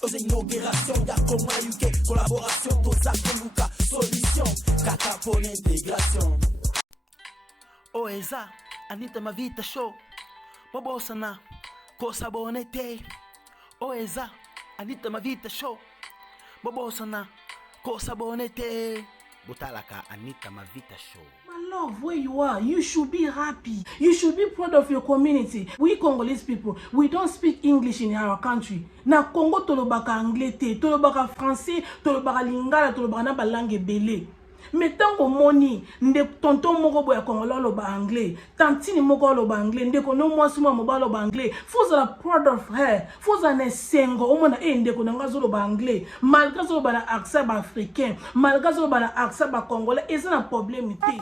Aux inaugurations, y'a comment UK, collaboration, Tosaka Luka, solution, Kaka pour l'intégration. Oeza, Anita Mavita Show, Bobosana, Kosa Bonete. Oeza, Anita Mavita Show, Bobosana, Kosa Bonete. Butalaka, Anita Mavita Show. My love, where you are, you should be happy. You should be proud of your community. We Congolese people, we don't speak English in our country. Na Congo tolobaka anglais te, tolobaka français, tolobaka lingala, tolobaka na ba langue belé. Mais tant que moni, nde tonton moko boya Congolais loba anglais, tantini moko loba anglais, nde kono mwasuma moba loba anglais. Faut la proud of her. Faut en sengo omona nde kono ngazo loba anglais. Malgré zo loba na accent africain, malgré zo loba na accent congolais, et c'est un problème te.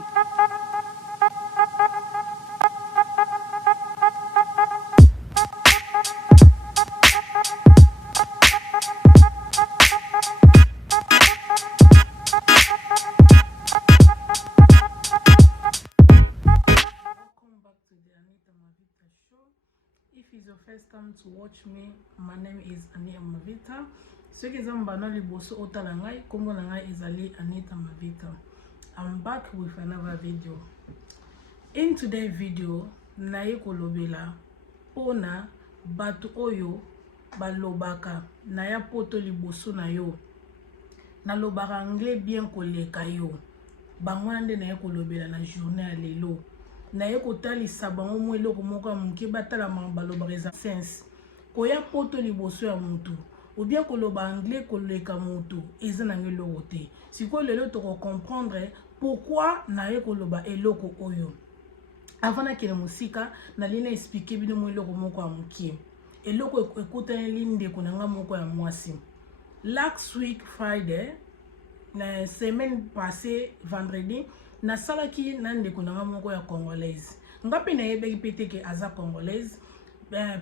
If it's your first time to watch me, my name is Anita Mavita. Ce qui est un liboso otalangai, kombo nangai ezali Anita Mavita. I'm back with another video. In today's video, naye kolobela pona batu oyo balobaka naya poto liboso na yo. Na lobaka anglais bien koleka yo. Bangwana nde naye kolobela na journée ya lelo. Naye kotalisa bango mo eloko moko muke batala mambalo reza sense koya poto liboso ya mutu ou bien koloba anglais koleka mutu eza na ngeloko te siko lelo to comprendre pourquoi naye koloba eloko oyo avant na kele musika na lina expliquer bino mo eloko moko ya muke eloko ekutana linde konanga moko ya mwasi last week Friday la semaine passée vendredi na salaki nande konanga moko ya congolaise ngapi na yebeki peteke aza congolaise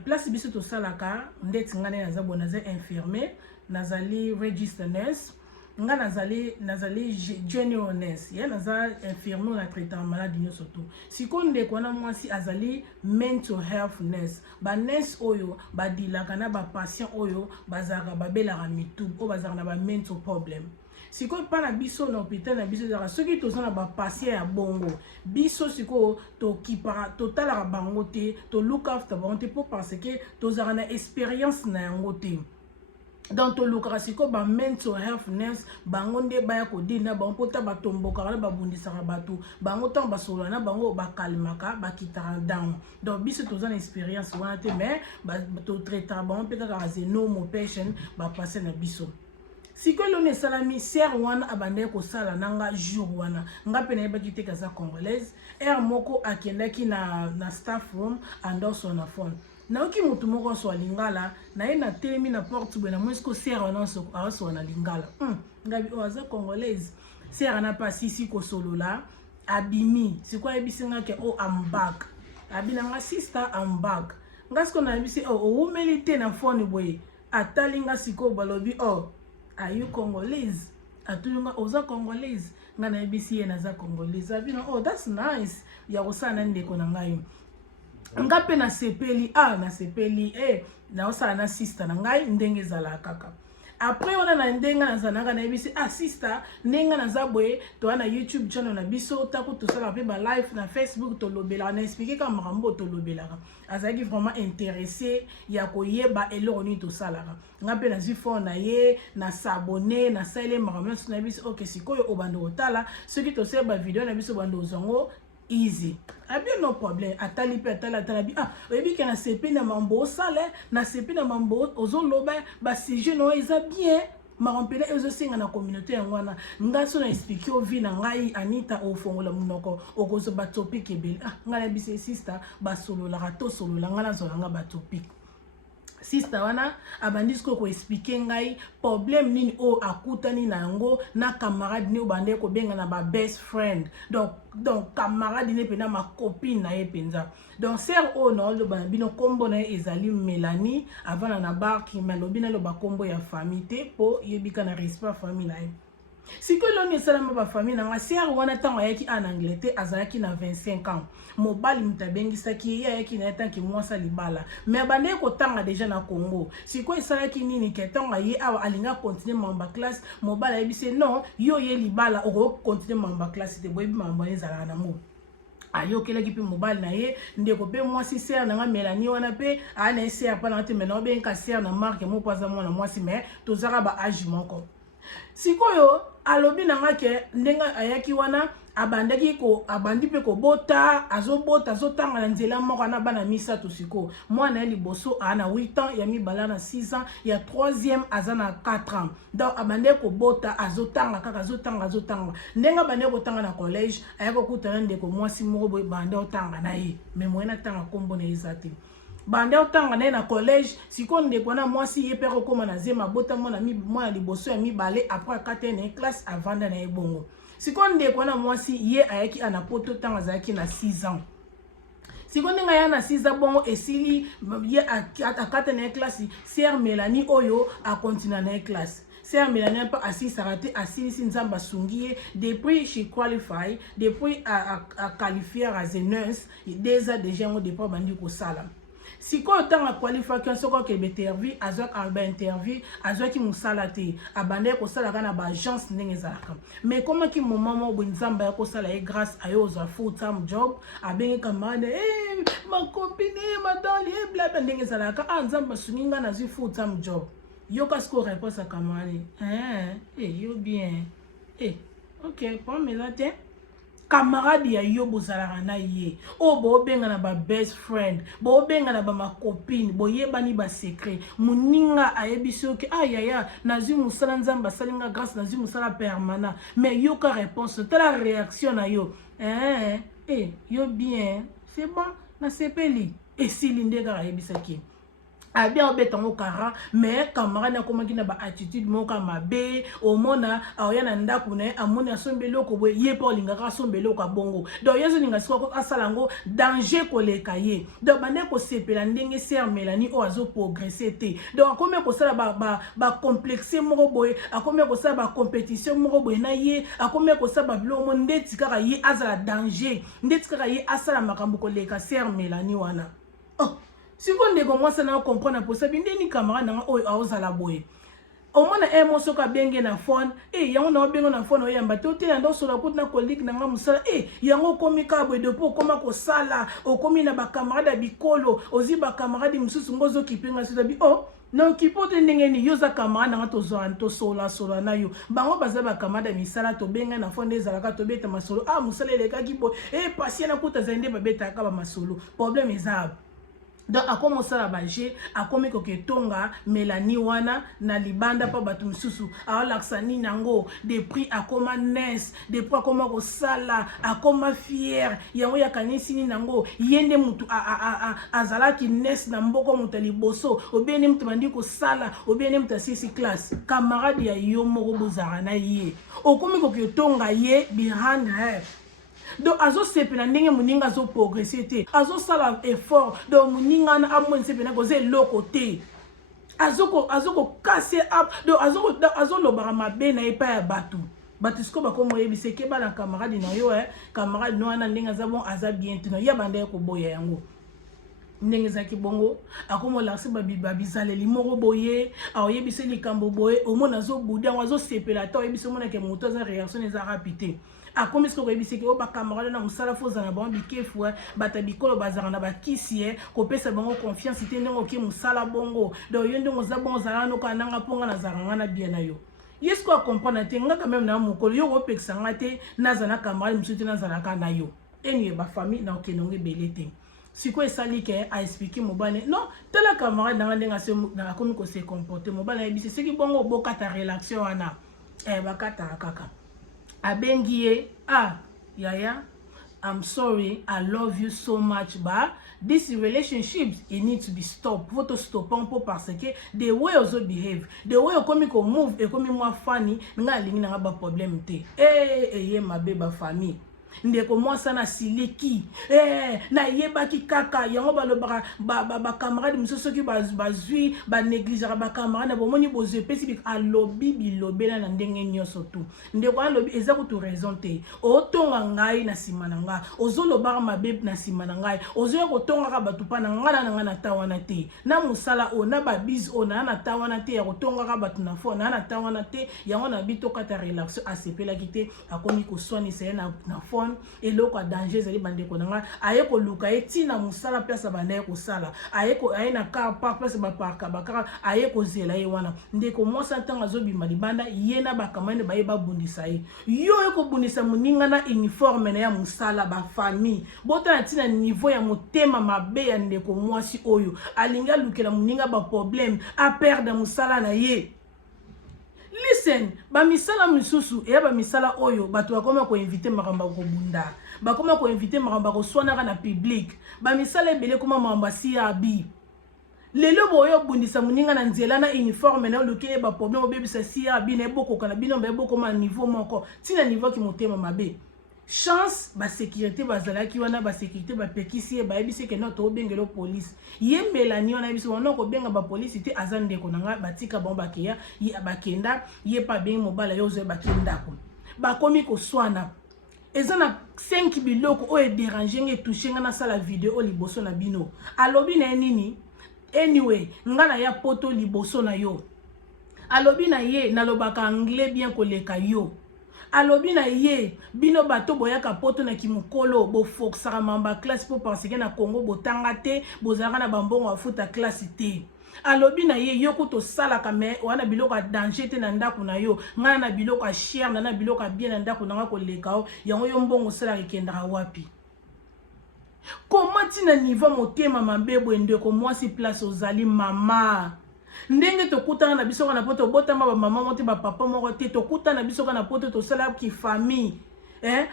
place biso to salaka ndeti ngane naza bonaza infirmier nazali register nurse nga nazali general nurse ya naza infirmier na traitant maladie nyonso to sikonde kona mwasi azali mental health nurse ba nurse oyo badilaka na ba patient oyo bazaka babelaka mitu o bazaka na ba mental problem. Siko pana biso na hôpital na biso zaka soki to na ba patient ya bongo biso siko to kipara total bango te to look after bango te pour parce que to zaka na expérience na yango te dans to look siko ba mental health nurse bango nde baya ko dina bango pota ba tomboka na ba bundisaka bato bango tan ba solo na bango ba kalmaka ba kitara down donc biso to na expérience wana te mais ba to traiter bango pe ka ze no mo patient ba passer na biso. Si que l'on est salami ser wana abande ko sala nanga jour wana ngape na yebaki te kaza congolaise er moko akendaki na staff room andoso na phone na oki mutu moko so lingala na ye na telemi na porte bena mwesko ser wana so na lingala ngabi o aza congolaise ser na pasisi ko solola abimi sikwa yebisinga ke o am back abinanga sister am back ngasko na yebisi o umeli na phone boye atalinga siko balobi o are you Congolese? Atulunga oza Congolese. Ngana ebisi ye naza Congolese. Abino oh that's nice. Ya osana ndeko na ngai. Ngape na sepeli na sepeli na osana na sister na ngai ndenge zala kaka. Après on a na ndenga na zananga na ebisi sister ndenga na zabwe to na YouTube channel na biso tako to sala pe ba live na Facebook to lobela na expliquer ka marambo to lobela azaki vraiment intéressé ya koyeba eloko ni to sala ngape na zifo na ye na s'abonner na sale marambo na biso okay sikoyo obando otala ceux qui to sala ba vidéo na biso bando zongo easy bien no problème atali pe atala bi oyebi ke na sepi na mambo sale na sepi na mambo ozo loba ba sujet no eza bien marompele ezo singa na communauté ngwana ngaso na expliquer o vi na ngai Anita o fongola munoko okozo ba topic ebele ngala bise sister ba solo la rato solo la ngala zo nga ba topic sister wana abandisko ko expliquer ngai problème nini o akutani na yango na camarade ni obande ko benga na ba best friend donc camarade ni pe na ma copine na ye penza donc ser o no lo ba bino kombo na ezali Mélanie avant na bar ki malobi na lo ba kombo ya famille te po yebika na respect famille na ye Si que l'on est salama ba famille na sœur wana tango ayaki en Angleterre azalaki na 25 ans mobali mutabengisa ki ayaki na tanki mwasa libala mais bande ko tanga déjà na Congo si ko esalaki nini ke tango ye awa alinga continuer mamba classe mobali ayebise non yo ye libala oko continuer mamba classe te boyebi mamba ezala na mo ayokelaki mpe mobali na ye ndeko mpe mwasi ser nanga Mélanie wana mpe ana ser pa na te mena obenga ser na marque mo paza mwana mwasi mais tozaka ba âge moko sikoyo alobi nanga ke ndenga ayaki wana abandi pe ko bota azotanga na nzela moko na bana misato siko mwana ya liboso ana 8 ans ya mibala na 6 ans ya 3e aza na 4 ans donc abandi ko bota azotanga kaka azotanga ndenga bandi ko tanga na collège ayako kutana ndeko mwasi moko boy bandi otanga na ye mais moyena tanga kombo na ezati bande otanga na collège siko ndeko na mwasi ye pe kokoma na zema bota mwana liboso ya mibale après 4e classe avanda na ebongo siko ndeko na mwasi ye ayaki ana poto tanga zaki na 6 ans siko ndenga ya na 6 ans bongo esili ye a 4e classe sœur Mélanie oyo a continue na classe sœur Mélanie pas assise raté assise nzamba sungiye depuis she qualify depuis a qualifier as a nurse déjà depuis bandi ko sala siko tanga qualification soko ke interview azok alba interview azoki musala te abande ko sala kana ba agence ndenge zalaka mais comment ki moment mo bonzamba ya ko sala e grâce à yo za full time job abengi kamane ma copine madame bla bla ndenge zalaka nzamba suninga na zi full time job yo kasko réponse à kamane yo bien OK pour me là tiens camarade ya yo bozalaka na ye o bo benga na ba best friend bo benga na ba ma copine bo yebani ba secret muninga ayebiso ke ayaya nazi musala nzamba salinga grâce nazi musala permanent mais yo ka réponse ta la réaction na yo yo bien c'est bon na sepeli esilinde ka ayebisa ki a bien obetango kara mais camarade akomaki na ba attitude moko mabe omona aoyana ndaku na amona sombelo ko boye ye pa lingaka sombelo ka bongo donc yezo ninga siko asalango danger ko leka ye donc bande ko sepela ndenge sœur Mélanie o azo progresser te donc akomi ko sala ba complexe moko boye akomi ko sala ba compétition moko boye na ye akomi ko sala ba bilo mo ndeti kaka ye azala danger ndeti kaka ye asala makambo ko leka sœur Mélanie wana siko ndeko mwasa na comprendre pour ça bindeni camarade na oyo aozala boye omona emoso ka benge na phone yango na bengo na phone oyamba te otela ndo sola kuti na colleague na nga musala yango komi ka boye depuis okoma ko sala okomi na ba camarade bikolo ozi ba camarade mususu ngozo kipinga sita bi non kipote ndenge ni yoza camarade nga to sola na yo bango baza ba camarade misala to benga na phone ezalaka to beta masolo musala eleka kibo patient na kuta zende ba beta ka ba masolo problème ezaba donc akomi osala baje akomi koketonga Mélanie wana na libanda pa bato misusu aolakisa nini nango depuis akoma nes depuis akoma kosala akoma fier yango yakanisi nini nango yende mutu azalaki nes na mboko mutu liboso obiene mutu bandi kosala obiene mutu asisi classe camarade ya yo moko bozala na ye okomi koketonga ye behind her donc azo sepela ndenge muninga azo progresser te azo sala effort donc muninga na amoni sepela koze loko te azo ko casser up donc azo lobara mabe na epa ya batu batisko bakomo yebise ke bana camarade na yo camarade no na ndenge za bon aza bien te no ya bande ko boya yango ndenge zaki bongo akomo lakse babizale limoko boye aoyebise likambo boye omona azo budi yango azo sepela ta oyebise omona ke moto aza réaction eza rapide akomi siko koyebisi ke ba camarade na musala foza na bango bikefu bata bikolo bazaka na bakisi kopesa bango confiance te ndenge oki musala bongo donc yo ndenge oza bongo ozala noka nanga mponga nazalaka na bien na yo yesko akomprendre te nga quand même na mokolo yo kopekisa nga te nazala na camarade mosusu te nazalaka na yo eni ba famille na okendongo ebele te siko esali ke a expliquer mobane non tala camarade na ndenge na akomi ko se comporter mobane yebisi soki bongo bokata relation wana bakata kaka abengie yaya I'm sorry I love you so much but this relationship it needs to be stopped faut stop parce que the way also behave the way okomi ko move ekomi moi funny nga lingi na ba problème te ye mabe ba famille ndeko mwasa na siliki na yebaki kaka yango balobaka ba camarade musoso ki bazwi ba négligeaka ba camarade na bomoni bozwe pesi bi alobi bilobela na ndenge nyonso tu ndeko alobi eza kutu raison te otonga ngai na sima na nga ozolobaka mabe na sima na ngai ozoya kotongaka bato pa na ngana na nga na tawana te na musala o na babise o na tawana te ya kotongaka bato na fo na tawana te yango na bitokata relaxation asepelaki te akomi koswanisa ye na fone eloko a danger ezali bandeko na nga aye koluka ye ntina mosala place banda ye kosala aye na car park place baparka bakara aye kozela ye wana ndeko mwasi ntango azobima libanda ye na bakamane baye babundisa ye yo ekobundisa moninga na uniforme na ya mosala bafamille botala ntina niveau ya motema mabe ya ndeko mwasi oyo alingi alukela moninga baproblème aperde mosala na ye. Listen, ba misala misusu e ba misala oyo bato bakoma ko inviter makamba ko bunda bakoma ko inviter makamba ko swana na public ba misala ebele koma mamba CRB lelo boyo bundisa muninga na nzela na uniforme na lokele ba problème obebisa CRB na boko kana bino ba boko ma niveau moko tina niveau ki motema mabe chance ba sécurité bazalaki wana ba sécurité ba pekisi ba ebise ke noto obengelo police ye melani wana biso wana ko benga ba police te azande ko nanga batika bon bakeya ye abakenda ye pa ben mobala yo zo bakenda ko ba komi ko swana ezana 5 biloko o e déranger nge toucher nga na sala vidéo liboso na bino alobi na nini anyway ngana ya poto liboso na yo alobi na ye nalobaka anglais bien koleka yo alobi na ye bino bato boyaka poto na kimukolo bo foksaka mamba classe po parce que na Congo botanga te bozalaka na bambongo afuta classe te alobi na ye yoko to sala kame wana biloko danger te na ndako na yo ngana na biloko cher na biloko bien na ndako na ko lekao yango yo mbongo sala kekendaka wapi comment na niveau motema mambebo ndeko mwasi place ozali mama ndenge tokutana na biso kana poto botama ba mama mote ba papa moko te tokutana na biso kana poto to sala ki famille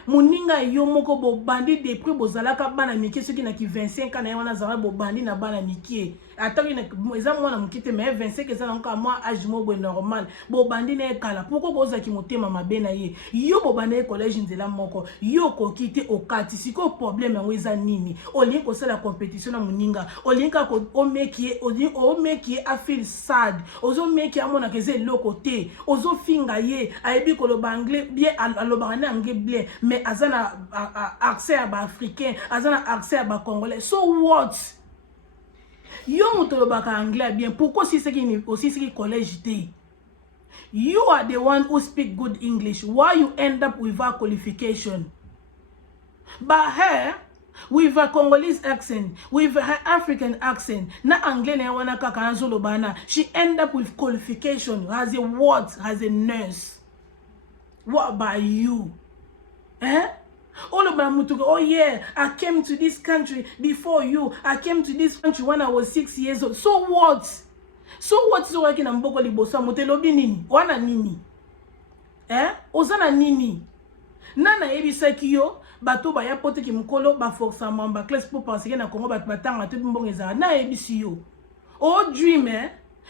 muninga yo moko bo bandi depuis bozalaka bana miki soki na ki 25 ans na wana zara bo bandi na bana miki ataki na eza mwana mukite mais 25 eza nka moi âge mo normal bo bandi na ekala pourquoi koza ki motema mabe na ye yo bo bana collège nzela moko yo ko kite okati siko problème yango eza nini oli ko sala compétition na muninga oli ka ko o meki a feel sad ozo meki amona keze loko te ozo finga ye ayebi ko lo anglais bien aloba na anglais bien mais azana accès à ba africain azana accès à ba congolais so what yo mutolobaka anglais bien pourquoi si c'est qui collège te you are the one who speak good English why you end up without qualification but her with a Congolese accent with her African accent na anglais na wana kaka nzolobana she end up with qualification as a what as a nurse. What about you? All of my mutugo, oh yeah, I came to this country before you. I came to this country when I was 6 years old. So what? So what is working on Mboko Libosa Motelobi nini? Wana nini? Ozana nini? Nana ebisa kiyo bato ba ya pote ki mukolo ba força mamba classe pour penser na Congo bat batanga te mbongo ezala na ebisi yo. Oh dream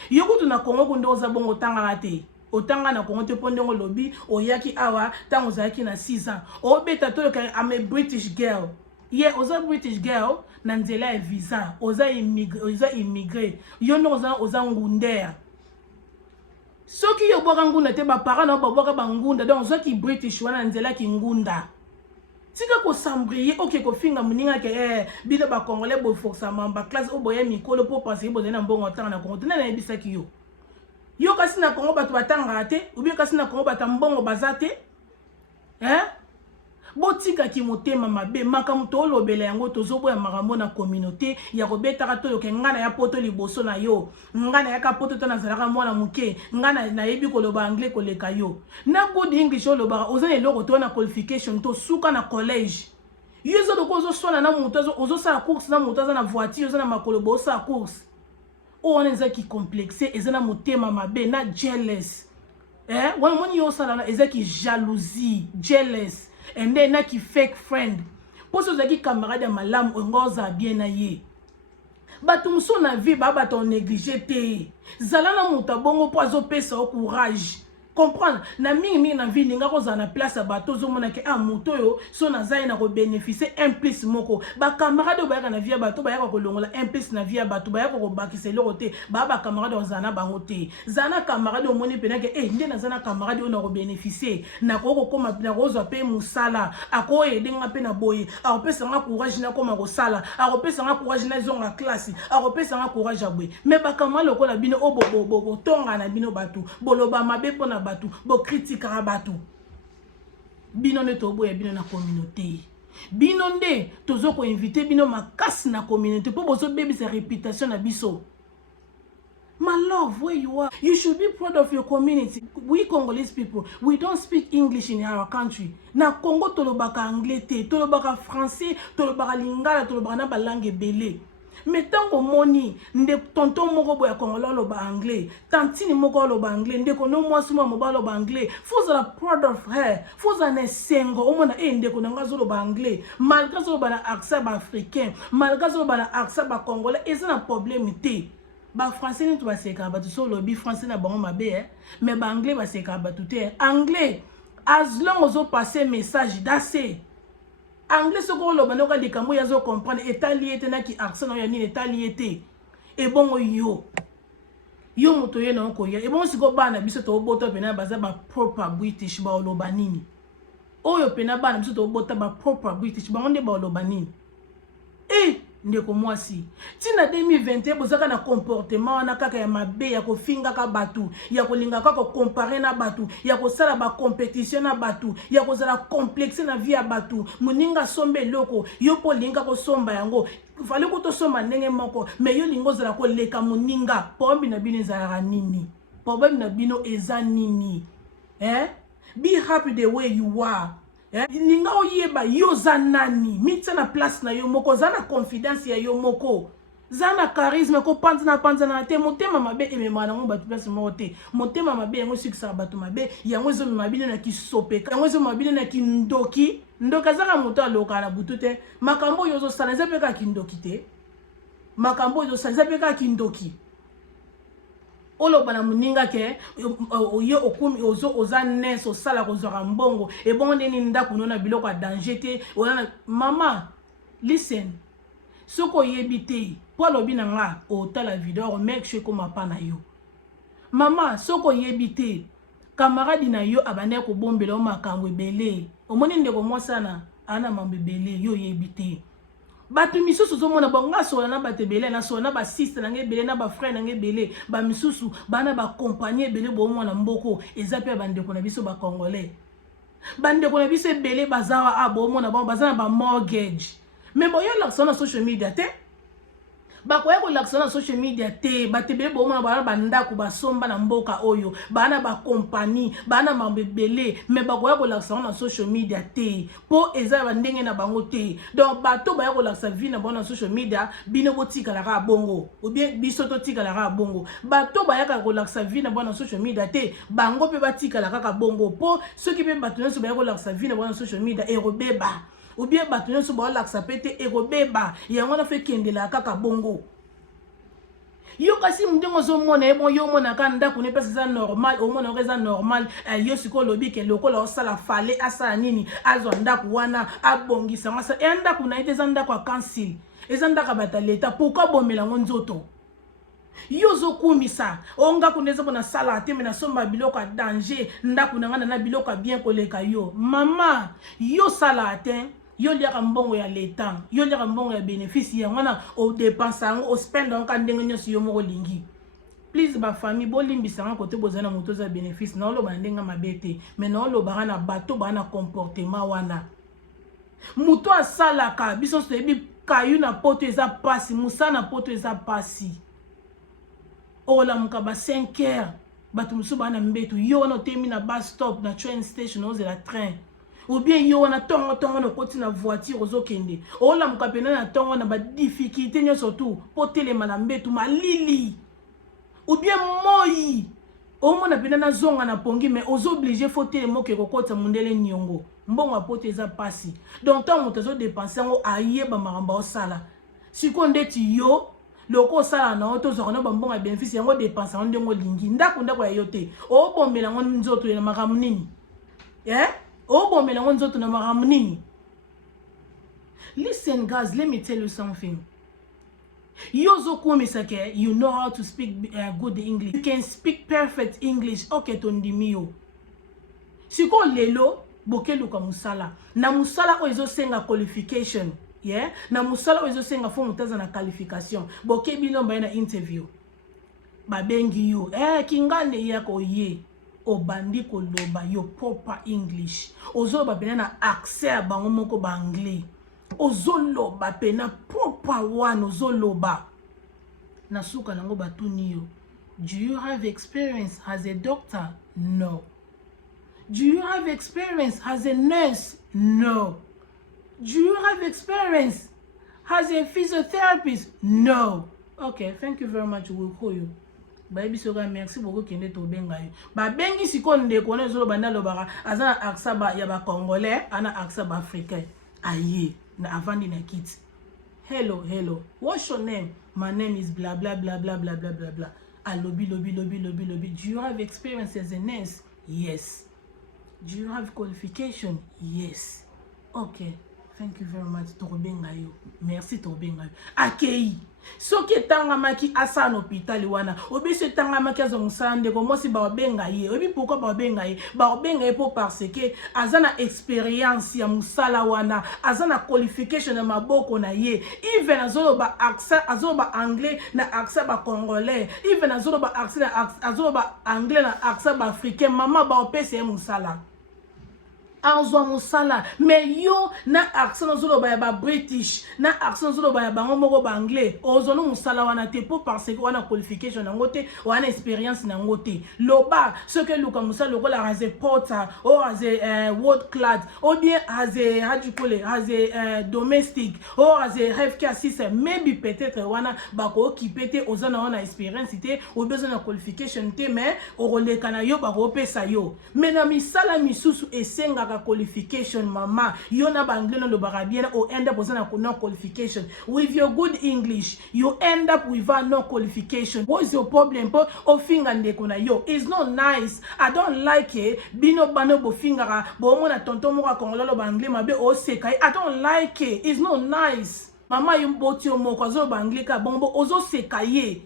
yoko na Congo kundo za bongo tanga te. Otanga na Congo te pondongo lobby oyaki awa tango zaki na 6 ans o beta to I'm a British girl yeah oza British girl na nzela e visa oza immigré yo no oza ngundea soki yo boka ngunda te ba parents na boka bangunda donc oza ki British wana nzela ki ngunda tika ko sambrier OK ko finga muninga ke bile ba congolais bo força mamba classe o boya mikolo po passer bo na mbongo tanga na Congo tena na ebisaki yo yo kasi na Congo batu batanga te ou bien kasi na Congo batambongo bazate botika ki motema mabe makamu to lobela yango tozoboya makambo na communauté ya kobetaka to yoke ngana ya poto liboso na yo ngana ya kapoto to nazalaka mwana muke ngana na yebi koloba anglais koleka yo na good English oloba ozana eloko to na qualification to suka na collège yezo dokozo swana na muto ozo sala course na muto na voiture ozo na makolo bo sa course on eza ki complexe ezana motema mabe na jealous when you sala eza ki jalousie jealous and then na ki fake friend poso za ki camarade malamu ngoza bien na ye batu muso na vie ba bato négliger te zala na muta bongo po azo pesa o courage comprendre na mingi na vie ninga ko na place à bateau zo mona ke moto yo so na zai na ko bénéficier un plus moko ba camarade ba na vie bateau ba ya ko longola un plus na vie bateau ba ya ko bakisa le côté ba camarade zana bango te zana camarade o moni pena ke nde na zana camarade o na ko bénéficier na ko koma na ko zo pe musala ako edenga pe na boye a ko pesa nga courage na koma ko sala a ko pesa nga courage na zonga classe a ko pesa nga courage abwe me ba camarade ko la bino o bo tonga na bino batu boloba mabe pona batu bo critique ra batu bino ne tobo ya bino na communauté bino nde tozo ko inviter bino makasi na communauté po bozo baby sa réputation na biso. My love, where you are, you should be proud of your community. We Congolese people, we don't speak English in our country. Na Congo tolobaka anglais te, tolobaka français, tolobaka lingala, tolobaka na ba langue belé. Mais tant que moni, nde tonton moko boya Congolais loba anglais, tantini moko loba anglais, nde kono mwasuma moba loba anglais. Faut la proud of her. Faut en sengo, o mona nde kono ngazo loba anglais. Malgré zo ba na accent africain, malgré zo ba na accent ba Congolais, et ça na problème te. Ba français ni tu vas seka ba tu so lobby français na bango mabe mais ba anglais ba seka ba tout anglais as long as on passe message d'assez anglais ce ko loba noka likambo ya zo comprendre état lié te na ki accent ya ni état lié te et bon yo moto ye na ko ya et bon siko bana biso to boto pena baza ba proper British ba loba nini oyo pena bana biso to bota ba proper British ba onde ba loba nini ndeko mwasi tina 2021 bozaka na comportement na kaka ya mabe ya kofinga ka batu ya kolinga ka ko comparer na batu ya ko sala ba compétition na batu ya ko sala complexe na vie ya batu muninga sombe loko yo po linga ko somba yango fale ko to somba ndenge moko mais yo lingo zala ko leka muninga pombi na bino zala nini problème na bino eza nini be happy the way you are. Ninga oyeba yo zanani mitsa na place na yo moko zana confidence ya yo moko zana charisme ko panza na te motema mabe emema na ngo batu place moko te motema mabe yango sikisa batu mabe yango zo mabine na kisopeka yango zo mabine na kindoki ndoka zaka moto aloka na butu te makambo yo zo sala zapeka kindoki te makambo yo sala zapeka kindoki olo bana muninga ke yo okumi ozo ozanes osala kozora mbongo e bon neni ndako nona biloko a danger te ona mama listen soko yebite po lobi na nga otala video make sure ko mapa na yo mama soko yebite camarade na yo abane ko bombela o makambo ebele omoni ndeko mwasana ana mambe bele yo yebite batu misusu zo mona bonga sola na batebele na sola na ba sister na ngebele na ba frère na ngebele ba misusu bana ba compagnie ebele bo mona mboko ezape bandeko na biso ba congolais bandeko na biso ebele bazawa abo mona ba bazana ba mortgage mais boyo la na social media te bakoya ko laksa na social media te batebele bo mona bana bandako basomba na mboka oyo bana ba compagnie bana mambebele mais bakoya ko laksa na social media te po eza bandenge na bango te donc bato baya ko laksa vie na bona social media bino botika la ka bongo ou bien biso to tika la ka bongo bato baya ko laksa vie na bona social media te bango pe batika la ka bongo po ceux qui pe bato nso baya ko laksa vie na bona social media e robeba ou bien bato nso ba laksa pete e robeba yango na fe kendela kaka bongo yo kasi mdengo zo mona e bon yo mona ka ndako ne pesa normal o mona reza normal yo siko lobi ke lokola osala fale asala nini azo ndako wana abongisa ngasa e ndako na ite za ndako a council eza ndako bata leta pourquoi bomela nzoto yo zo kumisa onga kuneza bona sala ate mena somba biloko a danger ndako na ngana na biloko bien koleka yo mama yo sala ate yo liaka mbongo ya leta yo liaka mbongo ya bénéfice ya ngana o dépense ngo o spend en kandenge nyosi yo moko lingi please ba famille bolimbisa nga kote bozana moto za bénéfice na lo bandenga mabete mais na lo bana bato bana comportement wana muto asalaka biso sebi kayu na poto eza pasi musana poto eza pasi ola mukaba 5 heures bato musu bana mbetu yo no temi na bus stop na train station oze la train ou bien yo na tongo na koti na voiture ozokende ola mukapena na tongo na ba difficulté nyo surtout potele malambetu malili ou bien moi o mona pena na zonga na pongi mais obligé fotele moke kokota mundele nyongo mbongo apote eza pasi donc tant moto zo dépenser ngo ayeba maramba osala siko ndeti yo loko sala na oto zo na bambonga bénéfice yango dépense on ndengo lingi ndako ndako ya yote o bombela ngo nzoto na makamu nini o bombela ngo nzoto na makamu nini. Listen guys, let me tell you something. You know how to speak good English. You can speak perfect English. Okay, tondimio. Siko lelo bokeluka musala. Na musala oizo senga qualification. Yeah? Na musala oizo senga fo mutaza na qualification. Boke bilomba na interview. Babengi you. Kingane yako ye. Obandi koloba yo proper English. Ozo babena na accès bango moko ba anglais. Ozoloba pena proper one ozoloba. Nasuka nango batuni yo. Do you have experience as a doctor? No. Do you have experience as a nurse? No. Do you have experience as a physiotherapist? No. Okay, thank you very much. We'll call you. Baby soga merci beaucoup kende to benga yo. Ba bengi sikonde kone zoloba na lobaka azana aksa ba ya ba congolais ana aksa ba africain. Aye. Na avandi na kit. Hello. What's your name? My name is blah blah blah blah blah blah blah blah. Lobby. Do you have experience as a nurse? Yes. Do you have qualification? Yes. Okay. Thank you very much. Tobenga yo. Merci tobenga yo. Akei. Soki tanga maki asa na hôpital wana. Obi se tanga maki azo musande ko mosi ba benga ye. Obi pourquoi ba benga ye? Ba benga ye pour parce que azana expérience ya musala wana, azana qualification na maboko na ye. Even azolo ba accent, azolo ba anglais na accent ba congolais. Even azolo ba accent azolo ba anglais na accent ba africain. Mama ba opese musala. Anzo musala mais yo na accent zolo ba ba British na accent zolo ba ba ngomoko ba anglais ozolo musala wana te pour parce que wana qualification na ngote wana experience na ngote loba ce que luka musala lokola as a porter or as a world class or bien as a how do you call it as a domestic or as a healthcare assistant maybe peut-être wana ba ko okipete ozana wana experience te ou besoin na qualification te mais oroleka na yo ba ko pesa yo mais na misala misusu esenga qualification mama you na bangle no barabiena or end up with no qualification with your good English you end up with no qualification. What's your problem? O finger ndeko na yo it's not nice. I don't like it bino bano bo finger bo mona tonton mo ka kongolo bangle mabe o sekai. I don't like it. It's not nice. Mama you boti o mo kwazo bangle ka bombo ozo sekaye.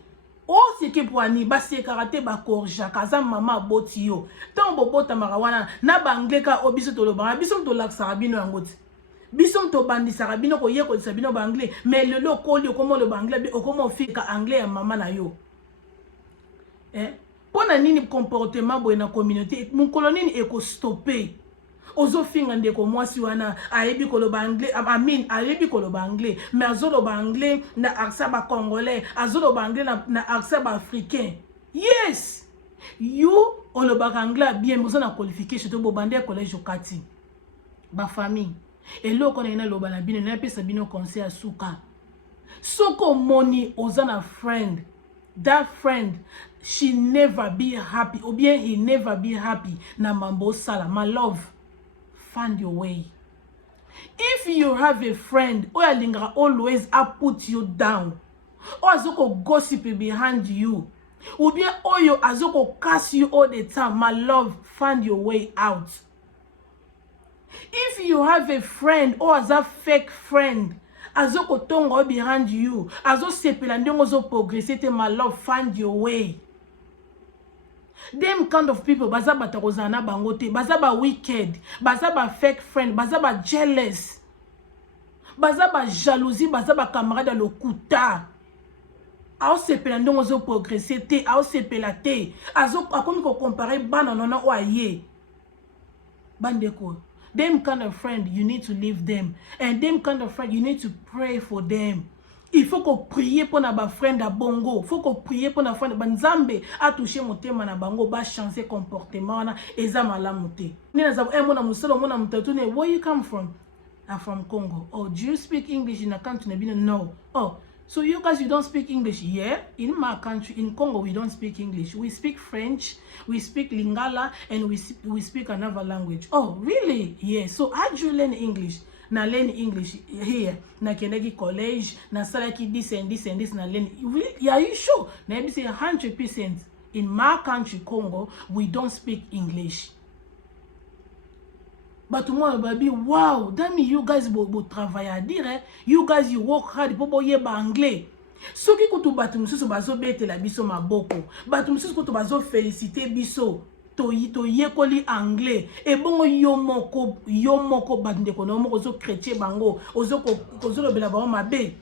O seke poani ba se karate ba korja kaza mama boti yo tambo bota marawana na bangleka obiso to loba biso to laksa bino ngoti biso to bandisa bino ko yeko sabino bangle mais le lokoli komo le bangle bi okomo fika anglais ya mama na yo pona nini comportement boy na communauté mon colonine eko stopper ozo finga ndeko mwasi wana ayebi koloba anglais ayebi koloba anglais mais azoloba anglais na accent ba congolais azoloba anglais na accent ba africain. Yes you oloba anglais bien besoin na qualification to bobande collège okati ba famille eloko na ina loba na bino na pesa bino conseil asuka soko money ozana friend that friend she never be happy ou bien he never be happy na mambo sala my love. Find your way. If you have a friend or a linga always put you down, or azoko gossip behind you, or bien oyo azoko curse you all the time, my love, find your way out. If you have a friend or as a fake friend, azoko tongo behind you, azo sepela ndongo zo progresser, my love, find your way. Them kind of people bazaba takozana bangote bazaba wicked bazaba fake friend bazaba jealous bazaba jalousie bazaba camarade lokuta ao sepela ndongo zo progresser te ao sepela te azo akomi ko comparer bana nona oaye bandeko. Them kind of friend you need to leave them and them kind of friend you need to pray for them. Il faut qu'on prie pour na ba friend à bongo. Il faut qu'on prie pour na friend banzambe a touché motema na bango ba changer comportement na eza malamu te. Ni na za mona musolo mona mtatune where you come from? I'm from Congo. Oh, do you speak English in a country? No. Oh, so you guys you don't speak English? Yeah, in my country in Congo we don't speak English. We speak French, we speak Lingala and we speak another language. Oh, really? Yeah. So how do you learn English? na learn English here na kendeki college na salaki this and this and this na learn. Are you sure? Na be say 100% in my country Congo we don't speak English. But tomorrow baby, wow, that means you guys will travailler à dire, eh? You guys you work hard pour yeba anglais. Soki kutu batu mususu bazo bete la biso maboko, batu mususu kutu bazo féliciter biso to yekoli anglais e bongo yo moko bande kono moko zo chrétien bango ozo lo bela ba mabe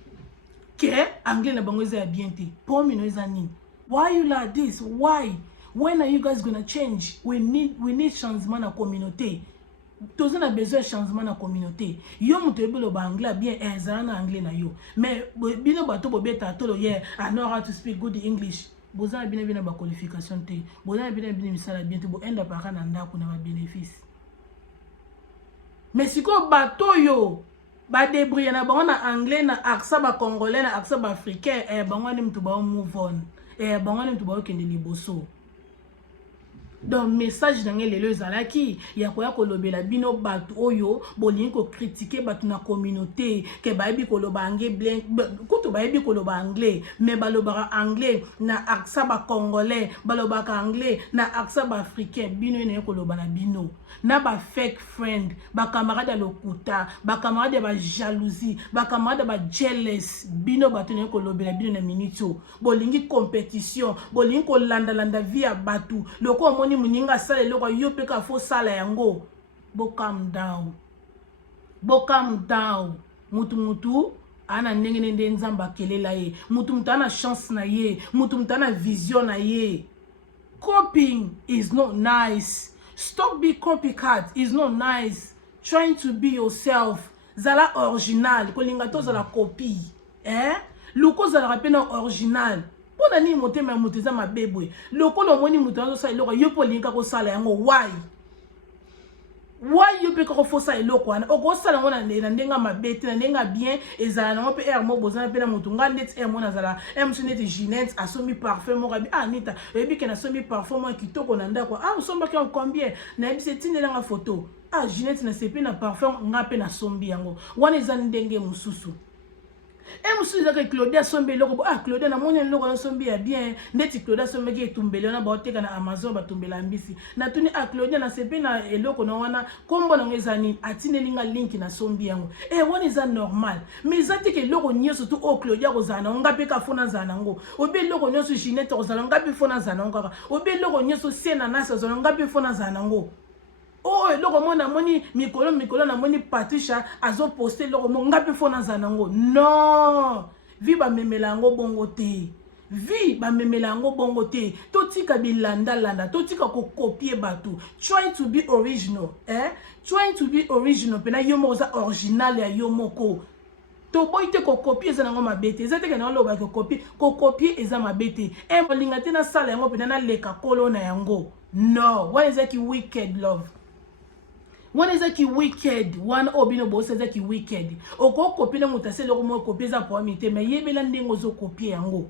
ke anglais na bango za bien te pour mino za nini. Why you like this? Why? When are you guys gonna change? We need changement na communauté. Tous on a besoin de changement dans la communauté. Yo muto lo ba anglais bien ezana anglais na yo. Mais bino bato bobeta tolo yeah, I know how to speak good English. Boza bina ba qualification te. Boza bina misala bien te bo enda para na ndako na ba bénéfice. Mais siko bato yo ba débrouiller na ba na anglais na accent ba congolais na accent ba africain bango ni muto ba move on. Bango ni muto ba kende liboso. Donc message dans les ezalaki ya koya kolobela bino batu oyo bolingi ko critiquer batu na communauté ke baebi koloba anglais kuto baebi koloba anglais mais balobaka anglais na accent ba congolais balobaka anglais na accent ba africain bino ene koloba na bino na ba fake friend ba camarade ya lokuta ba camarade ba jalousie ba camarade ba jealous bino batu ne kolobela bino na minito bolingi compétition bolingi ko landa via batu loko moni muninga sale loko yo pe ka fo sala yango bo calm down mutu ana ndenge nde nzamba kelela ye mutu ana chance na ye mutu ana vision na ye. Copying is not nice. Stop being copycat is not nice. Trying to be yourself. Zala original kolinga to zala copie loko zala pena original. Pona ni motema muteza mabebwe loko lo moni mutu azo sa eloko yo polinga ko sala yango. Why you pe ko fosa eloko wana oko sala ngona ndenga mabete na ndenga bien ezala na pe mo bozana pe na mutu ngandeti mo nazala msuneti Ginette asomi parfum mo rabi Anita ebi ke na somi parfum mo kitoko na ndako usomba ke combien na ebi se tinela nga photo Ginette na sepe na parfum nga pe na sombi yango wana ezana ndenge mususu. Mususu zaka Claudia sombe loko Claudia na moni loko na sombe ya bien ndeti Claudia sombe ki etumbele na baoteka na Amazon batumbela mbisi na tuni Claudia na sepe na eloko na wana kombo na ngezani atinelinga link na sombe yango wana eza normal mais zati ke loko nyoso tu Claudia kozana ngape ka fona zana ngo obe loko nyoso Ginette kozana ngape fona zana ngo obe loko nyoso Sena nasa kozana ngape fona zana ngo. Loko mona moni mikolo na moni Patricia azo poster loko mo ngapi fona zanango. Non, vi ba memelango bongo te. Totika bilanda totika ko copier batu. Try to be original, Trying to be original pena yomo za original ya yomoko. To boite ko copier zanango mabete. Zate ke na loba ko copier eza mabete. Molinga te na sala yango pena na leka kolo na yango. No, what is that wicked love? One is like wicked, one obino boss is like wicked. Oko copy na mutase loko mo copy za po amite me yebela ndengo zo copy yango.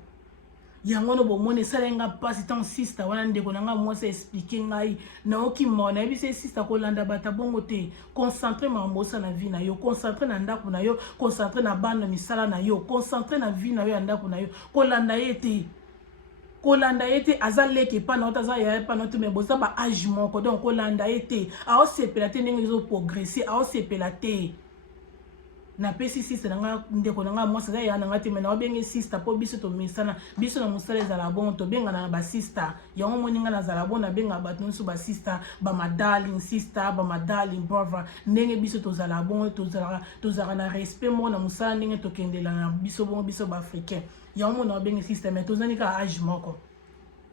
Yango no bo mone salenga pass tan sister wana ndeko nanga mo se expliquer ngai na oki mona ebi se sister ko landa bata bongo te. Concentre ma mosa na vie na yo, concentre na ndako na yo, concentre na bana misala na yo, concentre na vie na yo ndako na yo. Ko landa yete kolanda ete azaleke pa na otaza ya pa na to me boza ba age moko donc kolanda ete a sepela te ndenge zo progresser a sepela te na pesi sister nga ndeko nga mwasa za ya nga te me na obenge sister po biso to misana biso na musala za la bon to benga na ba sister yango moninga na za la bon na benga ba tonso ba sister ba darling sister ba darling brother ndenge biso to za la bon to za na respect mo na musala ndenge to kendela na biso bon biso ba africain. Yango na bengi système mais tozani ka age moko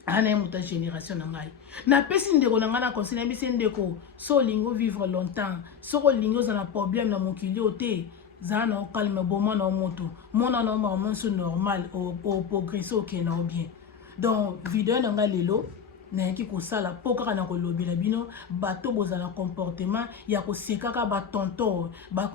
ana muta génération na ngai na pesi ndeko na ngana conseiller bisi ndeko so lingo vivre longtemps so lingo za na problème na mokili ote za na calme bon na moto mona na moment so normal au progresser au kena bien. Donc vidéo na ngai lelo nayaki kosala po kaka na kolobela bino bato bozala comportement ya kosekaka batonto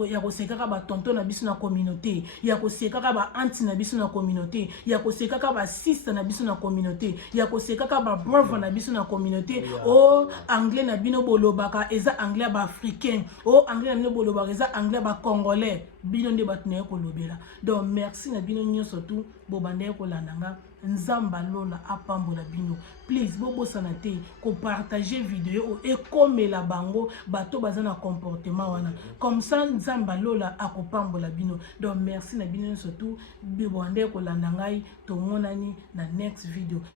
ya kosekaka batonto na biso na communauté ya kosekaka ba anti na biso na communauté ya kosekaka ba sister na biso na communauté ya kosekaka ba brother na biso na communauté o anglais na bino bolobaka eza anglais ba africain o anglais na bino bolobaka eza anglais ba congolais bino nde bato na kolobela. Donc merci na bino nyonso tout bobande kolandanga nzamba lola apambola bino. Please bobosana te ko partager vidéo et comme la bango bato bazana comportement wana comme ça nzamba lola akopambola bino. Donc merci na bino surtout bobande kolandanga to monani na next video.